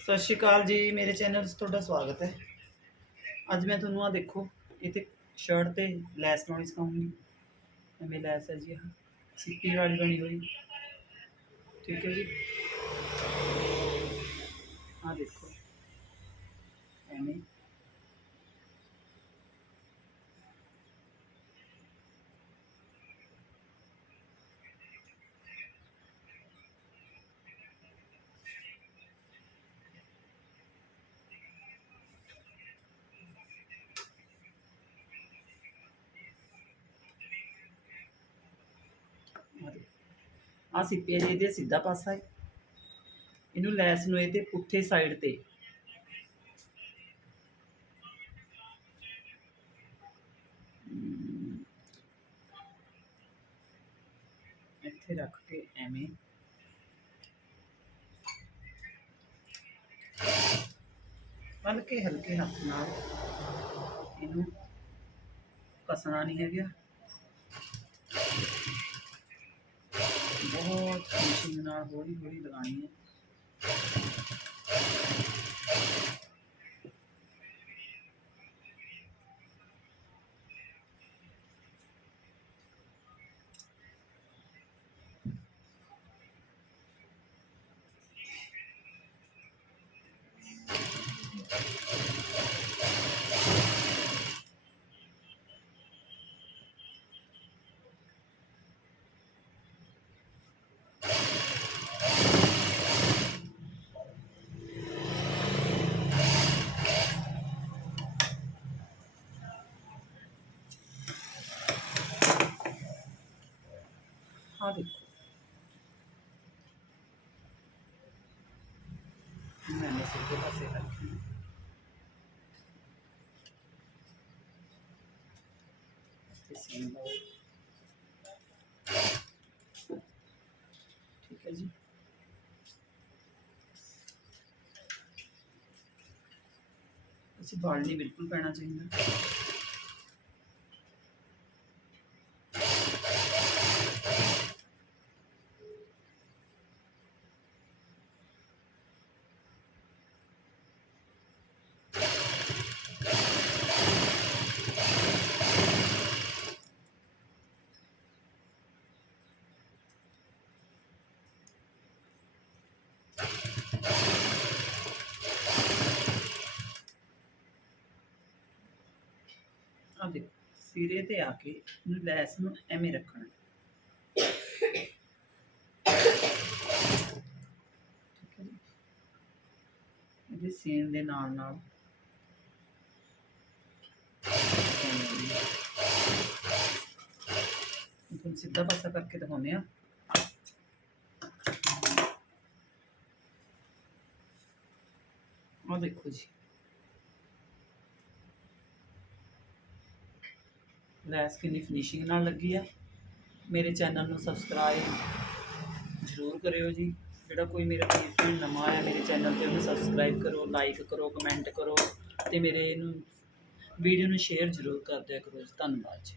ਸਤਿ ਸ਼੍ਰੀ ਅਕਾਲ ਜੀ, ਮੇਰੇ ਚੈਨਲ 'ਤੇ ਤੁਹਾਡਾ ਸਵਾਗਤ ਹੈ। ਅੱਜ ਮੈਂ ਤੁਹਾਨੂੰ ਆ ਦੇਖੋ ਇਹ ਤੇ ਸ਼ਰਟ ਤੇ ਲੈਸ ਲਾਉਣੀ ਸਿਖਾਉਂਗੀ। ਐਵੇਂ ਲੈਸ ਹੈ ਜੀ ਆਹ, ਸਿੱਪੀ ਵਾਲੀ ਬਣੀ ਹੋਈ। ਠੀਕ ਹੈ ਜੀ। ਆ ਦੇਖੋ, ਐਵੇਂ। ਆ ਸਿੱਪੇ ਜੀ ਇਹਦੇ ਸਿੱਧਾ ਪਾਸਾ ਹੈ। ਇਹਨੂੰ ਲੈਸ ਨੂੰ ਇਹਦੇ ਪੁੱਠੇ ਸਾਈਡ ਤੇ। ਹਮ, ਇੱਥੇ ਰੱਖ ਕੇ ਐਵੇਂ। ਹਲਕੇ ਹਲਕੇ ਹੱਥ ਨਾਲ ਇਹਨੂੰ ਕਸਣਾ ਨਹੀਂ ਹੈਗਾ। ਬਹੁਤ ਫਿਨਿਸ਼ਿੰਗ ਨਾਲ ਹੌਲੀ ਹੌਲੀ ਲਗਾਣੀ ਹੈ हाँ बिल्कुल ठीक है जी। बिल्कुल पैना चाहिए। ਆ ਦੇਖੋ ਸਿਰੇ ਤੇ ਆ ਕੇ ਇਹਨੂੰ ਲੈਸ ਨੂੰ ਐਵੇਂ ਰੱਖਣਾ। ਇਹਦੇ ਸੀਨ ਦੇ ਨਾਲ ਨਾਲ ਤੁਹਾਨੂੰ ਸਿੱਧਾ ਪਾਸਾ ਕਰਕੇ ਦਿਖਾਉਂਦੇ ਆ ਆ ਦੇਖੋ ਜੀ। ਲੈਸ ਕਿੰਨੀ ਫਿਨਿਸ਼ਿੰਗ ਨਾਲ ਲੱਗੀ ਆ। ਮੇਰੇ ਚੈਨਲ ਨੂੰ ਸਬਸਕ੍ਰਾਈਬ ਜ਼ਰੂਰ ਕਰਿਓ ਜੀ। ਜਿਹੜਾ ਕੋਈ ਮੇਰਾ ਵੀਰ ਨਵਾਂ ਆਇਆ, ਮੇਰੇ ਚੈਨਲ ਤੇ ਉਹਨੂੰ ਸਬਸਕ੍ਰਾਈਬ ਕਰੋ ਲਾਈਕ ਕਰੋ ਕਮੈਂਟ ਕਰੋ ਤੇ ਮੇਰੇ ਇਹਨੂੰ ਵੀਡੀਓ ਨੂੰ ਸ਼ੇਅਰ ਜ਼ਰੂਰ ਕਰ ਦਿਆ ਕਰੋ ਜੀ। ਧੰਨਵਾਦ ਜੀ।